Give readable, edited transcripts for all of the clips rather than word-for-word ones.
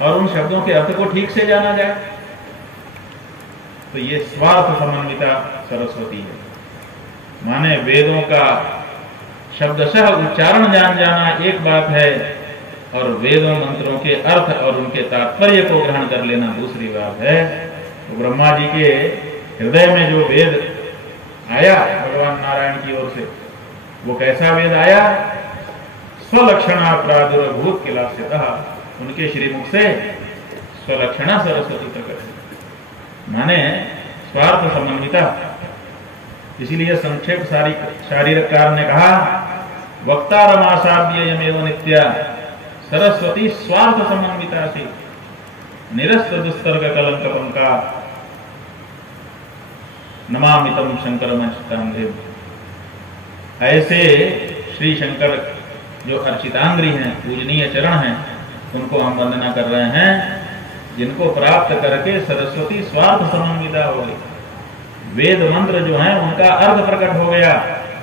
और उन शब्दों के अर्थ को ठीक से जाना जाए। तो ये स्वार्थ समन्विता सरस्वती है। माने वेदों का शब्दशः उच्चारण जान जाना एक बात है, और वेदों मंत्रों के अर्थ और उनके तात्पर्य को ग्रहण कर लेना दूसरी बात है। तो ब्रह्मा जी के हृदय में जो वेद आया भगवान नारायण की ओर से, वो कैसा वेद आया? स्वलक्षणा प्रादुर्भूत किलास्यतः, उनके श्रीमुख से स्वलक्षणा सरस्वती प्रकट, माने स्वार्थ समन्विता। इसीलिए संक्षेप शारीरकार ने कहा, वक्ता रमासाद्य यमेव नित्या सरस्वती स्वार्थ समन्विता से निरस्त दुस्तर्ग कलंक पंका नमामितम शंकर मंचितांग्री। ऐसे श्री शंकर जो अर्चितांग्री हैं, पूजनीय चरण हैं, उनको हम वंदना कर रहे हैं, जिनको प्राप्त करके सरस्वती स्वार्थ समन्विता हो गई। वेद मंत्र जो हैं उनका अर्थ प्रकट हो गया,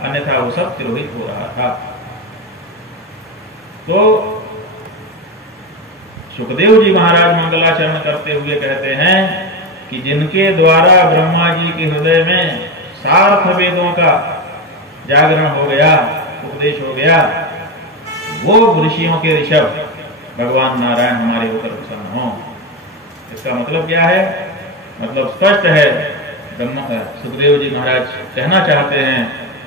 अन्यथा वो सब तिरोहित हो रहा था। तो सुखदेव जी महाराज मंगलाचरण करते हुए कहते हैं कि जिनके द्वारा ब्रह्मा जी के हृदय में सार्थ वेदों का जागरण हो गया, उपदेश हो गया, वो ऋषियों के ऋषभ भगवान नारायण हमारे ऊपर प्रसन्न हो। इसका मतलब क्या है? मतलब स्पष्ट है। सुखदेव जी महाराज कहना चाहते हैं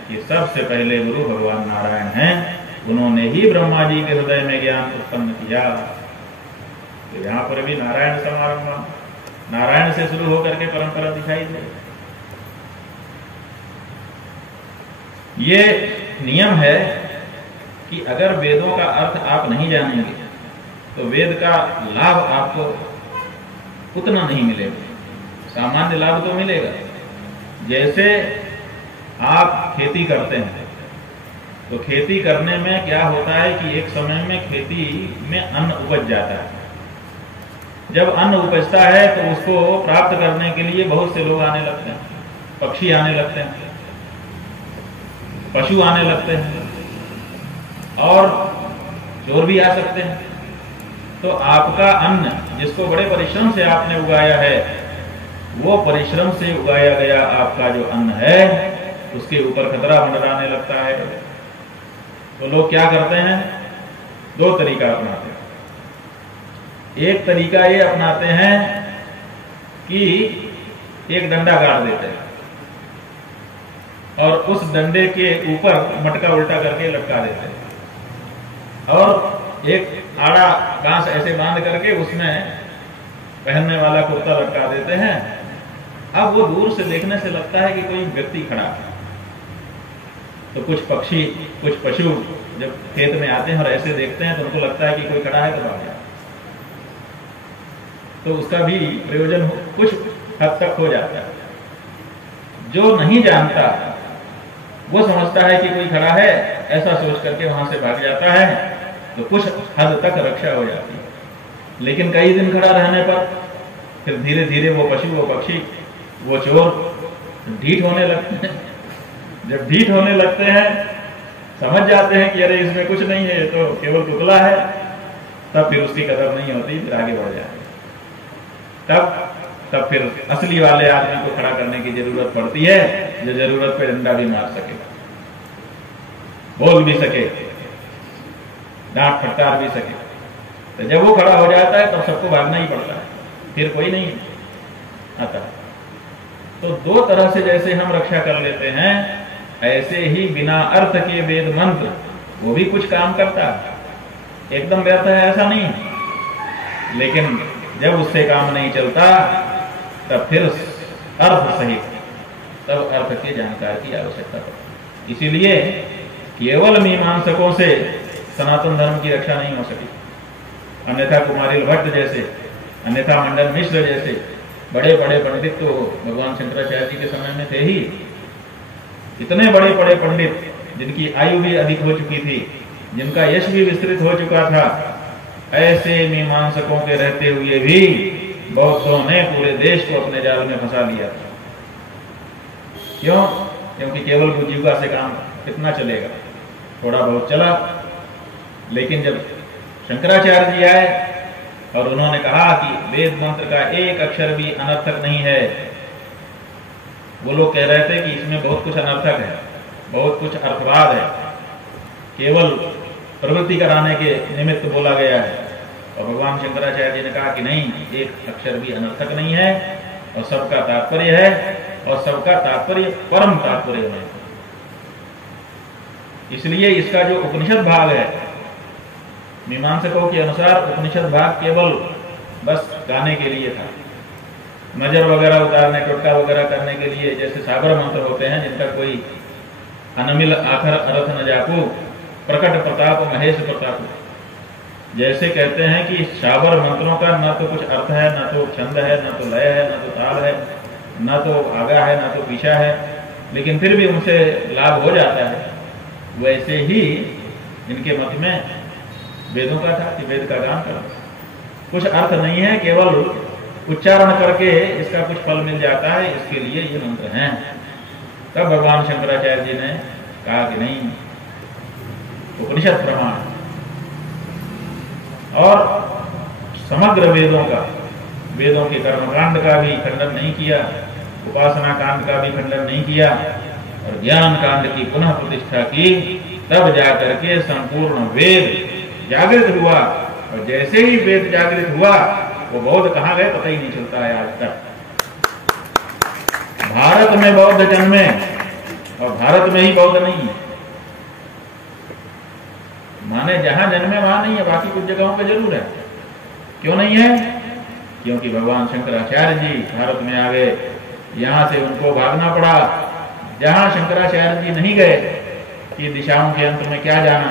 कि सबसे पहले गुरु भगवान नारायण हैं, उन्होंने ही ब्रह्मा जी के हृदय में ज्ञान उत्पन्न किया। तो यहाँ पर भी नारायण समारंभ, नारायण से शुरू होकर के परंपरा दिखाई दे। ये नियम है कि अगर वेदों का अर्थ आप नहीं जानेंगे तो वेद का लाभ आपको उतना नहीं मिलेगा। सामान्य लाभ तो मिलेगा। जैसे आप खेती करते हैं तो खेती करने में क्या होता है कि एक समय में खेती में अन्न उपज जाता है। जब अन्न उपजता है तो उसको प्राप्त करने के लिए बहुत से लोग आने लगते हैं, पक्षी आने लगते हैं, पशु आने लगते हैं और चोर भी आ सकते हैं। तो आपका अन्न जिसको बड़े परिश्रम से आपने उगाया है, वो परिश्रम से उगाया गया आपका जो अन्न है उसके ऊपर खतरा मंडराने लगता है। तो लोग क्या करते हैं? दो तरीका अपनाते हैं। एक तरीका ये अपनाते हैं कि एक डंडा गाड़ देते हैं और उस डंडे के ऊपर मटका उल्टा करके लटका देते हैं और एक आड़ा बांस ऐसे बांध करके उसमें पहनने वाला कुर्ता लटका देते हैं। अब वो दूर से देखने से लगता है कि कोई व्यक्ति खड़ा है, तो कुछ पक्षी, कुछ पशु जब खेत में आते हैं और ऐसे देखते हैं तो उनको लगता है कि कोई खड़ा है तो भाग जाए। तो उसका भी प्रयोजन कुछ हद तक हो जाता है। जो नहीं जानता वो समझता है कि कोई खड़ा है, ऐसा सोच करके वहां से भाग जाता है, तो कुछ हद तक रक्षा हो जाती है। लेकिन कई दिन खड़ा रहने पर फिर धीरे धीरे वो पशु, वो पक्षी, वो चोर ढीठ होने लगते हैं। जब ढीठ होने लगते हैं, समझ जाते हैं कि अरे इसमें कुछ नहीं है, तो केवल पुतला है, तब फिर उसकी कदर नहीं होती, फिर आगे बढ़ जाते। तब फिर असली वाले आदमी को खड़ा करने की जरूरत पड़ती है, जो जरूरत पे डंडा भी मार सके, बोल भी सके, डांट फटकार भी सके। तो जब वो खड़ा हो जाता है तब सबको भागना ही पड़ता है, फिर कोई नहीं आता। तो दो तरह से जैसे हम रक्षा कर लेते हैं, ऐसे ही बिना अर्थ के वेद मंत्र वो भी कुछ काम करता है। एकदम व्यर्थ है ऐसा नहीं, लेकिन जब उससे काम नहीं चलता तब फिर अर्थ सहित तब अर्थ की जानकारी की आवश्यकता पड़ती। इसीलिए केवल मीमांसकों से सनातन धर्म की रक्षा नहीं हो सकी। अन्यथा कुमारिल भट्ट जैसे, अन्यथा मंडन मिश्र जैसे बड़े बड़े पंडित तो भगवान शंकराचार्य जी के समय में थे ही। इतने बड़े बड़े पंडित जिनकी आयु भी अधिक हो चुकी थी, जिनका यश भी विस्तृत हो चुका था, ऐसे मीमांसकों के रहते हुए भी बौद्धों ने पूरे देश को अपने जाल में फंसा लिया था। क्यों? क्योंकि केवल बुद्धियुगा से काम कितना चलेगा, थोड़ा बहुत चला। लेकिन जब शंकराचार्य जी आए और उन्होंने कहा कि वेद मंत्र का एक अक्षर भी अनर्थक नहीं है। वो लोग कह रहे थे कि इसमें बहुत कुछ अनर्थक है, बहुत कुछ अर्थवाद है, केवल प्रवृत्ति कराने के निमित्त बोला गया है। और भगवान शंकराचार्य जी ने कहा कि नहीं, एक अक्षर भी अनर्थक नहीं है और सबका तात्पर्य है, और सबका तात्पर्य परम तात्पर्य है। इसलिए इसका जो उपनिषद भाग है, मीमांसकों के अनुसार उपनिषद भाग केवल बस गाने के लिए था, नजर वगैरह उतारने, टोटका वगैरह करने के लिए, जैसे सागर मंत्र होते हैं जिनका कोई अनमिल आखर अर्थ न जापू, प्रकट प्रताप महेश प्रताप, जैसे कहते हैं कि शाबर मंत्रों का न तो कुछ अर्थ है, न तो छंद है, न तो लय है, न तो ताल है, न तो आगा है, न तो पीछा है, लेकिन फिर भी उनसे लाभ हो जाता है। वैसे ही इनके मत में वेदों का था कि वेद का गान करो, कुछ अर्थ नहीं है, केवल उच्चारण करके इसका कुछ फल मिल जाता है, इसके लिए ये मंत्र हैं। तब भगवान शंकराचार्य जी ने कहा कि नहीं, उपनिषद प्रमाण। और समग्र वेदों का, वेदों के कर्मकांड का भी खंडन नहीं किया, उपासना कांड का भी खंडन नहीं किया, और ज्ञान कांड की पुनः प्रतिष्ठा की। तब जाकर के संपूर्ण वेद जागृत हुआ, और जैसे ही वेद जागृत हुआ वो बौद्ध कहाँ गए पता ही नहीं चलता है आज तक। भारत में बौद्ध जन्मे और भारत में ही बौद्ध नहीं है, माने जहां जन्मे वहां नहीं है, बाकी कुछ जगहों पे जरूर है। क्यों नहीं है? क्योंकि भगवान शंकराचार्य जी भारत में आ गए, यहां से उनको भागना पड़ा। जहां शंकराचार्य जी नहीं गए कि दिशाओं के अंत में क्या जाना,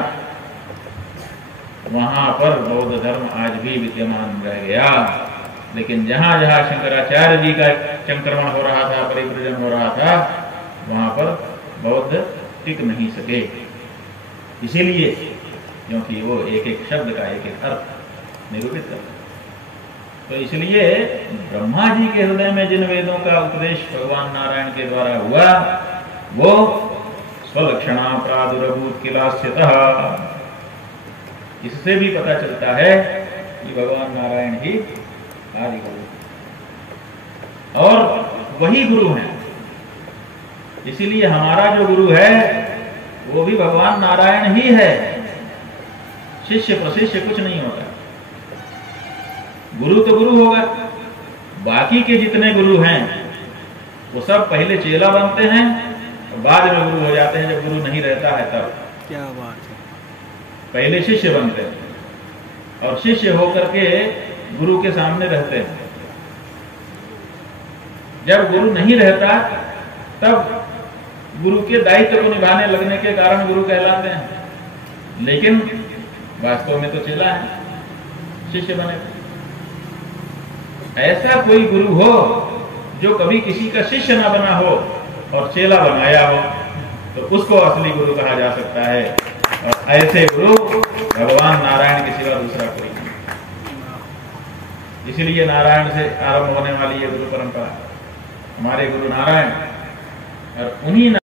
वहां पर बौद्ध धर्म आज भी विद्यमान रह गया। लेकिन जहां जहां शंकराचार्य जी का संक्रमण हो रहा था, परिव्रजन हो रहा था, वहां पर बौद्ध टिक नहीं सके। इसीलिए क्योंकि वो एक एक शब्द का एक एक अर्थ निरूपित करता। तो इसलिए ब्रह्मा जी के हृदय में जिन वेदों का उपदेश भगवान नारायण के द्वारा हुआ, वो स्वलक्षणा प्रादुर्भूत किलास्यतः। इससे भी पता चलता है कि भगवान नारायण ही आदि गुरु और वही गुरु हैं। इसीलिए हमारा जो गुरु है वो भी भगवान नारायण ही है। शिष्य प्रशिष्य कुछ नहीं होता, गुरु तो गुरु होगा। बाकी के जितने गुरु हैं वो सब पहले चेला बनते हैं और बाद में गुरु हो जाते हैं। जब गुरु नहीं रहता है तब क्या बात है, पहले शिष्य बनते हैं और शिष्य होकर के गुरु के सामने रहते हैं। जब गुरु नहीं रहता तब गुरु के दायित्व को निभाने लगने के कारण गुरु कहलाते हैं, लेकिन वास्तव में तो चेला है, शिष्य बने। ऐसा कोई गुरु हो जो कभी किसी का शिष्य ना बना हो और चेला बनाया हो, तो उसको असली गुरु कहा जा सकता है। और ऐसे गुरु भगवान नारायण के सिवा दूसरा कोई नहीं। इसलिए नारायण से आरंभ होने वाली ये गुरु परंपरा, हमारे गुरु नारायण, और उन्हीं